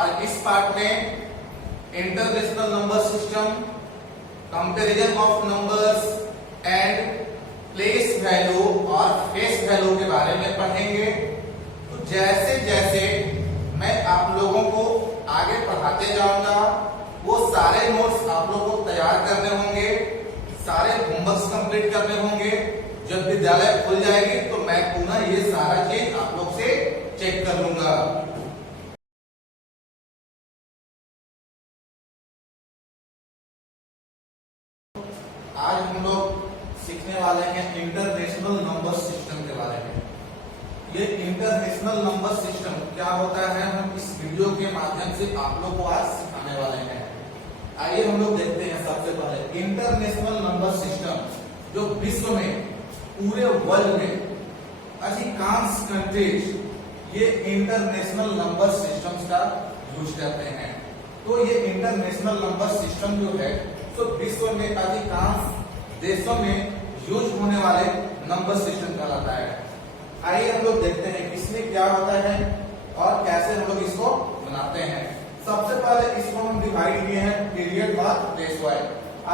और इस पार्ट में international number system, comparison of numbers and place value और फेस वैल्यू के बारे में पढ़ेंगे। तो जैसे जैसे मैं आप लोगों को आगे पढ़ाते जाऊंगा वो सारे नोट्स आप लोगों को तैयार करने होंगे, सारे होमवर्क्स कंप्लीट करने होंगे। जब विद्यालय खुल जाएगी तो मैं पुनः ये सारा चीज आप लोग से चेक कर लूंगा। आज हम लोग सीखने वाले हैं इंटरनेशनल नंबर सिस्टम के बारे में। ये इंटरनेशनल नंबर सिस्टम क्या होता है हम इस वीडियो के माध्यम से आप लोग को आज सिखाने वाले हैं। आइए हम लोग देखते हैं। सबसे पहले इंटरनेशनल नंबर सिस्टम, जो विश्व में पूरे वर्ल्ड में अधिकांश कंट्रीज ये इंटरनेशनल नंबर सिस्टम्स का यूज करते हैं। तो ये इंटरनेशनल नंबर सिस्टम जो है तो विश्व में अधिकांश देशों में यूज होने वाले नंबर सिस्टम कहलाता है। आइए हम लोग देखते हैं इसमें क्या होता है और कैसे हम लोग इसको बनाते हैं। सबसे पहले इसको हम डिवाइड किए हैं पीरियड और प्लेस वाइज।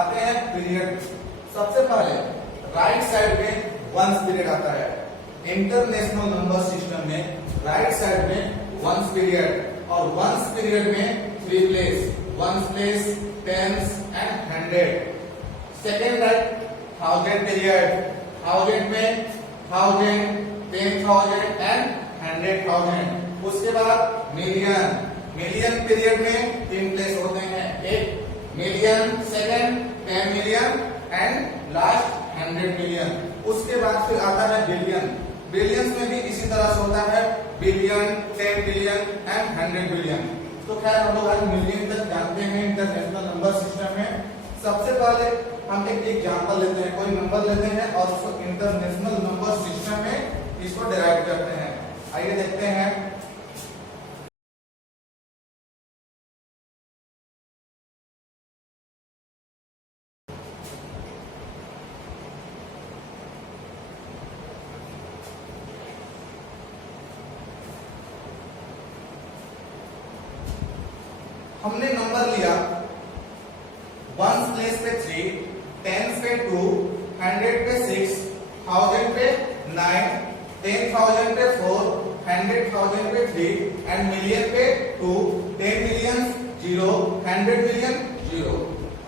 आते हैं पीरियड। सबसे पहले राइट साइड में वंस पीरियड आता है। इंटरनेशनल नंबर सिस्टम में राइट साइड में वंस पीरियड और वंस पीरियड में 3 place, ones place, tens and hundred. Second right thousand period, thousand में थाउजेंड, 10,000 एंड 100,000। उसके बाद मिलियन, मिलियन पीरियड में 3 प्लेस होते हैं, एक million, second 10 million and last 100 million. उसके बाद फिर आता है बिलियन। बिलियंस में भी इसी तरह से होता है, बिलियन, 10 बिलियन एंड 100 बिलियन। तो खैर हम लोग आज मिलियन तक जानते हैं इंटरनेशनल नंबर सिस्टम में। सबसे पहले हम एक एग्जांपल लेते हैं, कोई नंबर लेते हैं और उसको इंटरनेशनल नंबर सिस्टम में इसको डिराइव करते हैं। आइए देखते हैं। हमने नंबर लिया वंस प्लेस पे 3, टेंस पे 2, 100 पे 6, 1000 पे 9, 10,000 पे 4, 100,000 पे 3 एंड मिलियन पे 2, 10 मिलियन 0, 100 मिलियन 0।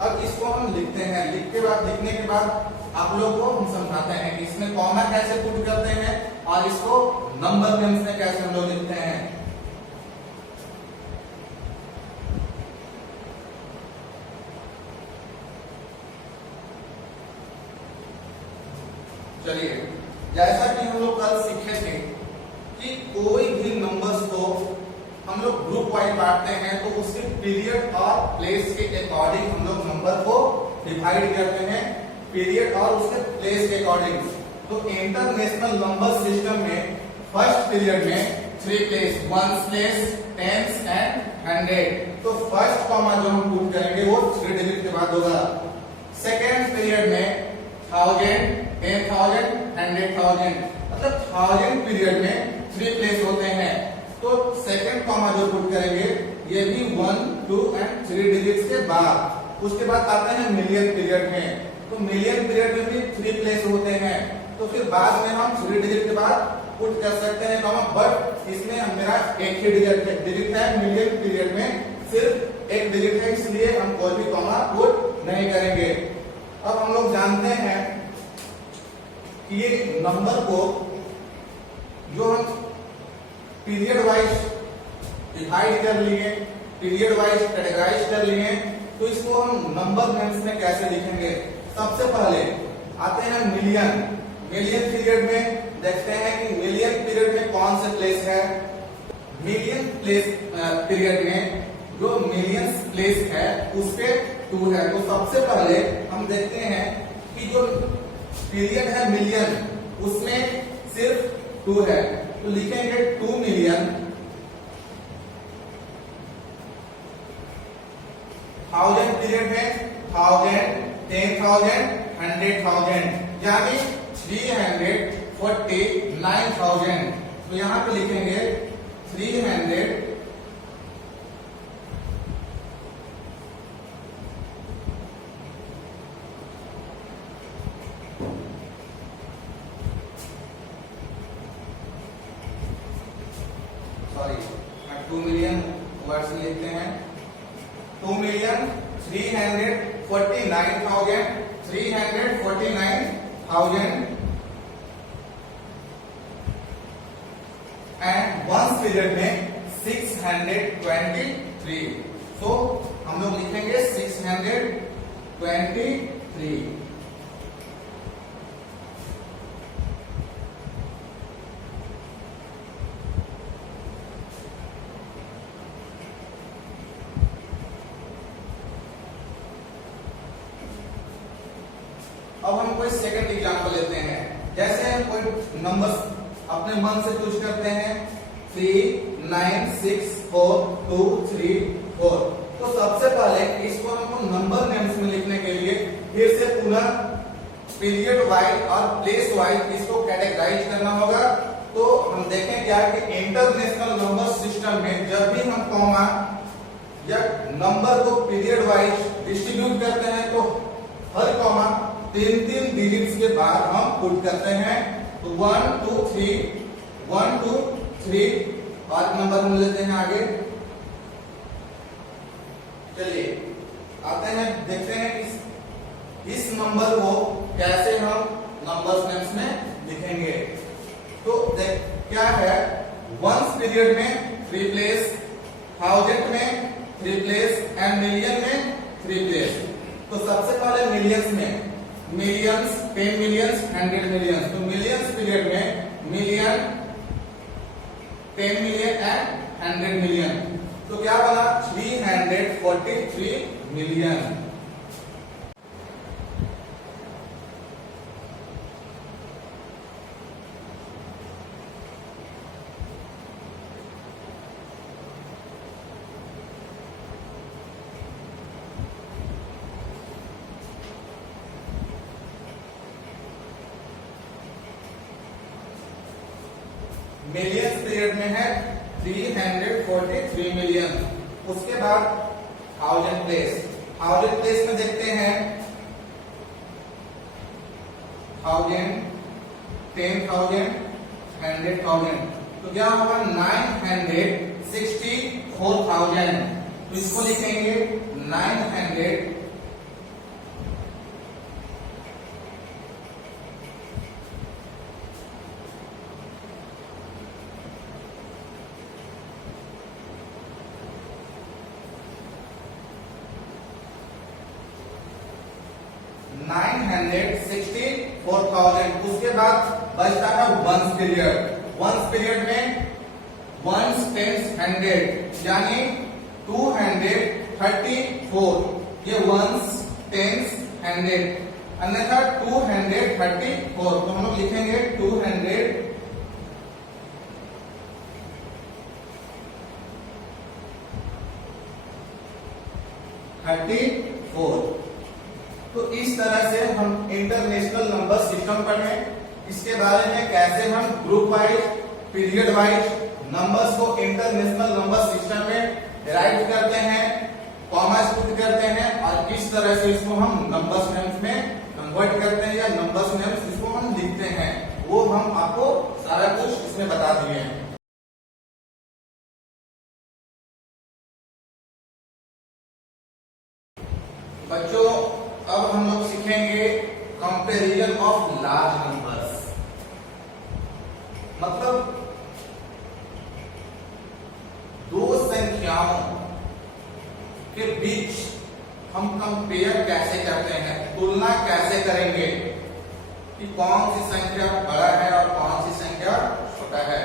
अब इसको हम लिखते हैं। लिखने के बाद आप लोग को हम समझाते हैं कि इसमें कॉमा कैसे पुट करते हैं और इसको नंबर नेम्स में कैसे हम लोग लिखते हैं। चलिए, जैसा कि हम लोग कल सीखे थे कि कोई भी नंबर्स को हम लोग ग्रुप वाइज बांटते हैं तो उसके पीरियड और प्लेस के अकॉर्डिंग हम लोग नंबर को डिवाइड करते हैं, पीरियड और उसके प्लेस के अकॉर्डिंग। तो इंटरनेशनल नंबर सिस्टम में फर्स्ट पीरियड में 3 place, ones place, tens and 100। तो फर्स्ट कॉमा जो हम पुट करेंगे वो 3 डिजिट के बाद होगा। सेकेंड पीरियड में 1000, 10,000, 100,000, मतलब 1000 पीरियड में 3 प्लेस होते हैं। तो सेकंड कॉमा जो पुट करेंगे ये भी 1, 2 एंड 3 डिजिट्स के बाद। उसके बाद आते हैं मिलियन पीरियड में। तो मिलियन पीरियड में भी 3 प्लेस होते हैं। तो फिर बाद में हम 3 डिजिट के बाद पुट कर सकते हैं कॉमा, बट इसमें मेरा एक ही डिजिट है। मिलियन पीरियड में सिर्फ एक डिजिट है, इसलिए हम कोई भी कॉमा पुट नहीं करेंगे। अब हम लोग जानते हैं कि ये नंबर को जो हम पीरियड वाइज डिवाइड कर लिए, पीरियड वाइज कैटेगराइज कर लिए, तो इसको हम नंबर नेम्स में कैसे लिखेंगे। सबसे पहले आते हैं मिलियन। मिलियन पीरियड में देखते हैं कि मिलियन पीरियड में कौन से प्लेस है। मिलियन प्लेस पीरियड में जो मिलियन प्लेस है उस पे 2 है। तो सबसे पहले हम देखते हैं कि जो पीरियड है मिलियन उसमें सिर्फ 2 है, तो लिखेंगे 2 मिलियन। 1000 पीरियड में 1000, 10,000, 100,000, यानी 349,000। तो यहां पे लिखेंगे 349,000 349,349,000 एंड वंस पीरियड में 623। सो हम लोग लिखेंगे 623। अब हम कोई सेकंड एग्जांपल लेते हैं। जैसे हम कोई नंबर्स अपने मन से चूज करते हैं 3, 9, 6, 4, 2, 3, 4। तो सबसे पहले इसको हमको नंबर नेम्स में लिखने के लिए फिर से पुनः पीरियड वाइज और प्लेस वाइज इसको कैटेगराइज करना होगा। तो हम देखें क्या कि इंटरनेशनल नंबर सिस्टम में जब भी हम कॉमा या नंबर को पीरियड वाइज डिस्ट्रीब्यूट करते हैं तो हर कॉमा 3 डिजिट्स के बाद हम पुट करते हैं। तो 1 2 3 1 2 3 और नंबर हम लेते हैं आगे। चलिए आते हैं, देखते हैं इस नंबर को कैसे हम नंबर्स नेम्स में लिखेंगे। तो देख क्या है, वंस पीरियड में 3 प्लेस, थाउजेंड में 3 प्लेस एंड मिलियन में 3 प्लेस। तो सबसे पहले मिलियंस में मिलियंस, 10 मिलियंस, 100 मिलियंस। तो मिलियंस पीरियड में मिलियन, 10 मिलियन एंड 100 मिलियन। तो क्या बना 343 मिलियन। मिलियंस पीरियड में है 343 मिलियन। उसके बाद थाउजेंड प्लेस, थाउजेंड प्लेस में देखते हैं 1000, 10,000, 100,000। तो क्या होगा 964,000। तो इसको लिखेंगे 900 964,000। उसके बाद बचता है वंस पीरियड। वंस पीरियड में वंस, टेंस, 100 यानी 234। ये वंस, टेंस, 100 अन्यथा 234। तो हम लोग लिखेंगे 234। तो इस तरह से हम इंटरनेशनल नंबर सिस्टम पढ़े, इसके बारे में कैसे हम group wise, period wise numbers को इंटरनेशनल नंबर सिस्टम में राइट करते हैं, कॉमा पुट करते हैं और किस तरह से इसको हम नंबर्स नेम्स में कन्वर्ट करते हैं या नंबर्स नेम्स इसको हम लिखते हैं, वो हम आपको सारा कुछ इसमें बता दिए हैं। बच्चों अब हम लोग सीखेंगे कंपैरिजन ऑफ लार्ज नंबर्स। मतलब दो संख्याओं के बीच हम कंपेयर कैसे करते हैं, तुलना कैसे करेंगे कि कौन सी संख्या बड़ा है और कौन सी संख्या छोटा है,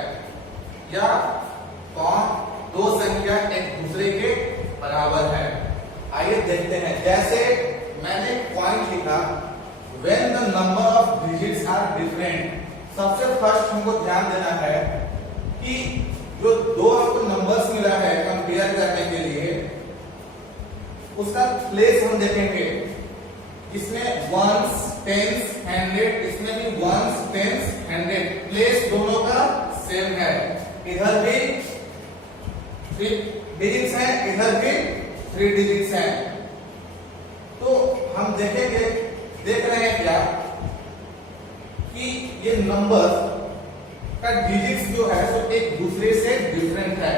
या कौन दो संख्या एक दूसरे के बराबर है। आइए देखते हैं। जैसे मैंने पॉइंट लिखा when the number of digits are different। सबसे फर्स्ट हमको ध्यान देना है कि जो दो आपको नंबर्स मिला है कंपेयर करने के लिए, उसका प्लेस हम देखेंगे। इसमें वंस, टेंस, 100, इसमें भी वंस, टेंस, 100। प्लेस दोनों का सेम है। इधर भी 3 डिजिट्स हैं, इधर भी 3 डिजिट्स हैं। तो हम देखेंगे, देख रहे हैं क्या कि ये नंबर का डिजिट्स जो है तो एक दूसरे से डिफरेंट है।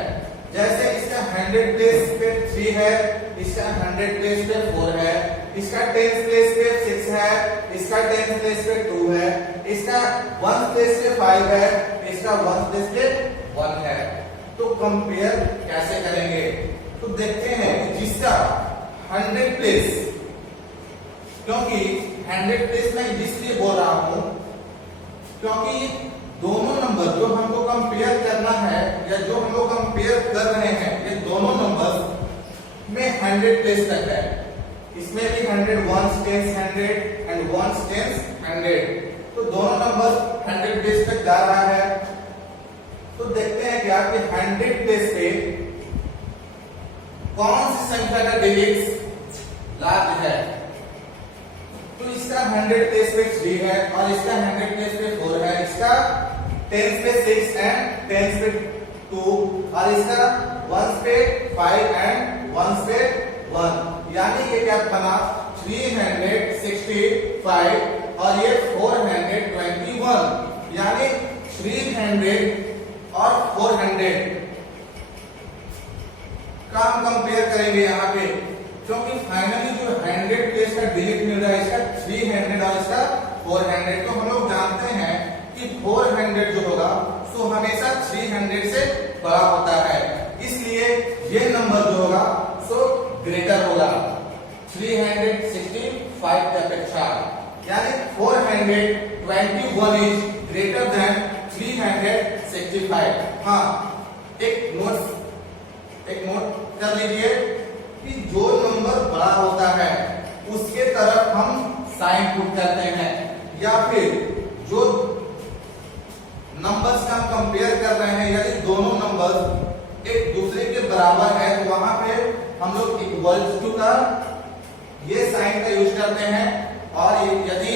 जैसे इसका 100 प्लेस पे 3 है, इसका 100 प्लेस पे 4 है, इसका टेंस प्लेस पे 6 है, इसका टेंस प्लेस पे 2 है, इसका वन प्लेस पे 5 है, इसका वन प्लेस पे 1 है। तो कंपेयर कैसे करेंगे? तो देखते हैं कि जिसका 100 प्लेस, क्योंकि 100 प्लेस मैं इसलिए बोल रहा हूं क्योंकि दोनों नंबर जो हमको कंपेयर करना है या जो हम लोग कंपेयर कर रहे हैं, ये दोनों नंबर्स में 100 प्लेस तक है। इसमें भी 100 ones tens 100 and ones tens 100, तो दोनों नंबर 100 प्लेस तक जा रहा है। तो देखते हैं क्या कि 100 प्लेस पे कौन सी संख्या का डिजिट्स लार्ज है। तो इसका 100 प्लेस पे 3 है और इसका 100 प्लेस पे 4 है, इसका टेंस पे 6 एंड टेंस पे 2 और इसका वंस पे 5 एंड वंस पे 1, यानी ये क्या बना 365 और ये 421, यानी 300 और 400 का हम कंपेयर करेंगे यहाँ पे, क्योंकि फाइनली जो 100 प्लेस का डिजिट मिल रहा है इसका 300 और इसका 400। तो हम लोग जानते हैं कि 400 जो होगा सो हमेशा 300 से बड़ा होता है, इसलिए ये नंबर जो होगा सो ग्रेटर होगा 365 की अपेक्षा, यानी 421 इज ग्रेटर देन 365। हाँ, एक नोट कर लीजिए कि जो नंबर बड़ा होता है उसके तरफ हम साइन पुट करते हैं, या फिर जो नंबर्स का हम कंपेयर कर रहे हैं यदि दोनों नंबर्स एक दूसरे के बराबर है तो वहां पे हम लोग इक्वल्स टू का ये साइन का यूज करते हैं, और यदि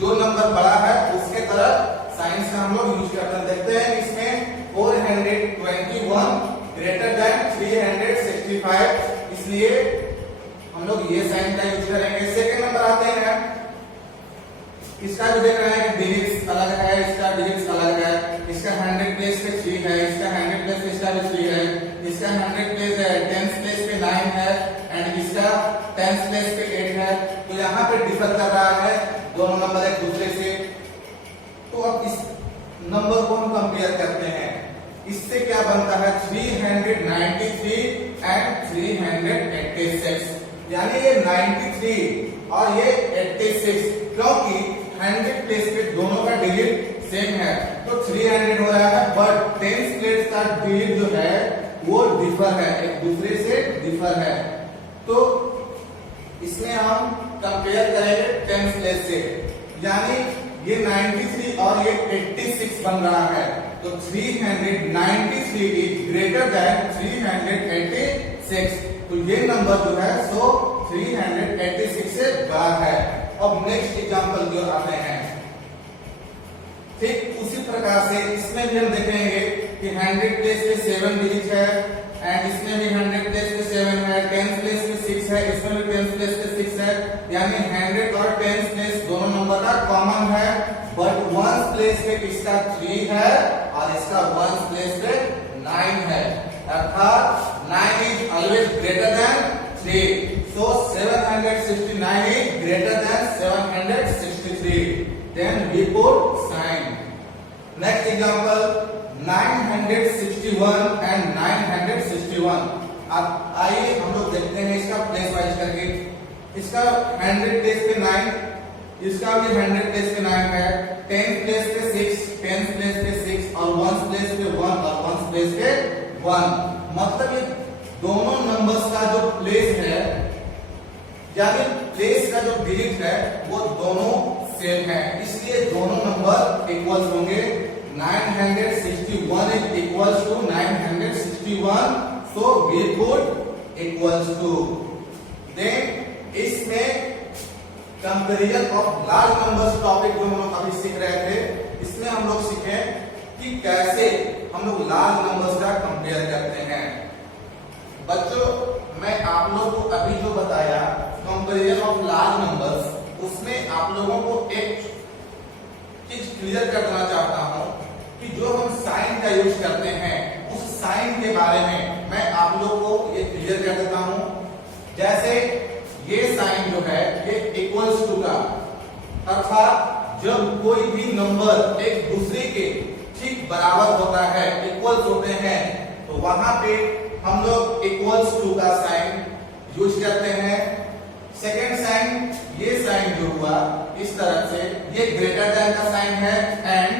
जो नंबर बड़ा है उसके तरफ साइन का हम लोग यूज करते हैं। देखते हैं इसमें 421 ग्रेटर देन 365, इसलिए हम लोग ये साइन का यूज करेंगे। सेकंड नंबर आते हैं, इसका जो देख रहे हैं डिजिट्स अलग है, इसका डिजिट्स अलग है, इसका 100 प्लेस पे 3 है, इसका 100 प्लेस पे इसका भी 3 है, इसका 100 प्लेस है 10 प्लेस पे 9 है एंड इसका 10 प्लेस पे 8 है। तो यहाँ पे डिफर कर रहा है दोनों नंबर एक दूसरे से। तो अब इस नंबर को हम कंपेयर करते हैं, इससे क्या बनता है 393 एंड 386, यानी ये 93 और ये 86, क्योंकि 100 प्लेस पे दोनों का डिजिट सेम है तो 300 हो रहा है, बट 10 प्लेस का डिजिट जो है वो डिफर है, एक दूसरे से डिफर है। तो इसमें हम कंपेयर करेंगे 10 प्लेस से, यानी ये 93 और ये 86 बन रहा है, तो 393 इज ग्रेटर देन 386, तो ये नंबर जो है सो 386 से बड़ा है। अब नेक्स्ट एग्जांपल जो आते हैं, ठीक उसी प्रकार से इसमें भी हम देखेंगे कि 100 प्लेस पे 7 डिजिट है एंड इसमें भी 100 प्लेस पे 7 है, 10 प्लेस पे 6 है, इसमें भी 10 प्लेस पे 6 है, यानी 100 और 10 प्लेस दोनों नंबर का कॉमन है, बट 1 प्लेस पे इसका 3 है और इसका 1 प्लेस पे 9 है, अर्थात 9 is always greater than 3, so 769 is greater than 763, then we put sign. Next example 961 and 961। अब आइए हम लोग देखते हैं इसका प्लेस वाइज करके। इसका 100 प्लेस पे 9, इसका भी 100 प्लेस पे 9 है, 10 प्लेस पे 6, 10 प्लेस पे 6 और 1 प्लेस पे 1 और 1 प्लेस पे 1, मतलब ये दोनों नंबर्स का जो प्लेस है यानी प्लेस का जो डिजिट है वो दोनों सेम है, इसलिए दोनों नंबर इक्वल्स होंगे। 961 is equals to 961, so we put equals to। then इसमें comparison of large numbers topic जो हम लोग अभी सीख रहे थे, इसमें हम लोग सीखे कि कैसे हम लोग लार्ज नंबर्स का कंपेयर करते हैं। बच्चों मैं आप लोगों को अभी जो बताया कंपैरिजन ऑफ लार्ज नंबर्स, उसमें आप लोगों को एक चीज क्लियर कर देना चाहता हूं कि जो हम साइन का यूज करते हैं उस साइन के बारे में मैं आप लोगों को ये क्लियर कर देता हूं। जैसे ये साइन जो है ये इक्वल्स टू का, अर्थात जब कोई भी नंबर एक दूसरे के ठीक बराबर होता है, इक्वल्स होते हैं, तो वहां पे हम लोग इक्वल्स टू का साइन यूज करते हैं। सेकेंड साइन, ये साइन जो हुआ इस तरह से, ये ग्रेटर देन का साइन है, एंड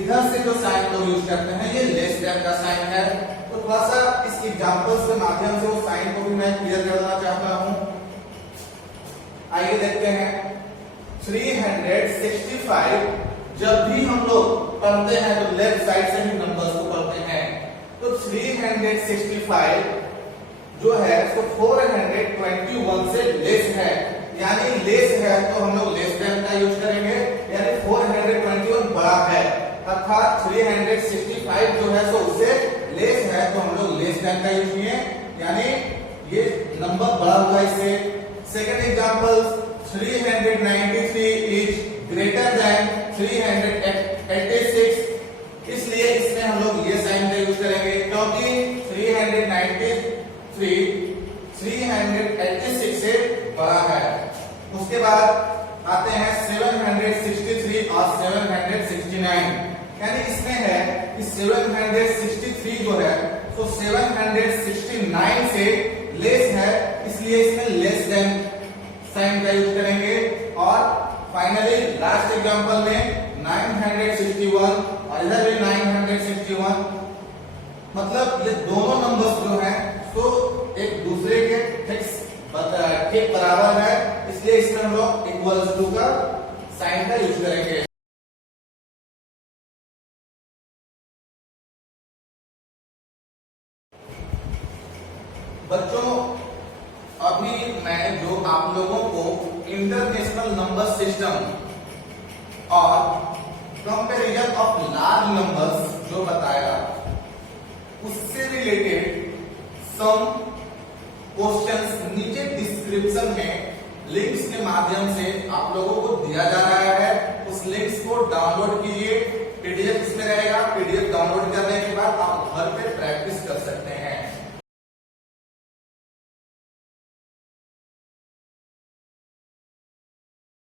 इधर से जो साइन लोग यूज करते हैं ये लेस देन का साइन है। तो थोड़ा सा इस एग्जांपल्स के माध्यम से वो साइन को भी मैं क्लियर करना चाहता हूं। आइए देखते हैं। 365 जब भी हम लोग पढ़ते हैं तो लेफ्ट साइड से ही नंबर्स को पढ़ते हैं, तो 365 जो है तो 421 से लेस है, यानी लेस है तो हम लोग लेस देन का यूज करेंगे, यानी 421 बड़ा है, अर्थात 365 जो है तो उससे लेस है तो हम लोग लेस देन का यूज किए, यानी ये नंबर बड़ा हुआ इससे। Second example, 393 is greater than 386, इसलिए इसमें हम लोग ये साइन का यूज करेंगे, क्योंकि 386 से बड़ा है। उसके बाद आते हैं 763 और 769, यानी इसमें है कि 763 जो है तो 769 से लेस है, इसलिए इसमें लेस देन साइन का यूज करेंगे। और फाइनली लास्ट एग्जांपल में 961 और इधर भी 961, मतलब ये दोनों नंबर्स जो हैं तो एक दूसरे के ठीक बराबर है, इसलिए इसमें हम लोग इक्वल्स टू का साइन का यूज करेंगे। बच्चों, अभी मैं जो आप लोगों को इंटरनेशनल नंबर सिस्टम और कंपैरिजन ऑफ लार्ज नंबर्स जो बताया, उससे रिलेटेड सम क्वेश्चंस नीचे डिस्क्रिप्शन में लिंक्स के माध्यम से आप लोगों को दिया जा रहा है, उस लिंक्स को डाउनलोड कीजिए, पीडीएफ इसमें रहेगा, पीडीएफ डाउनलोड करने के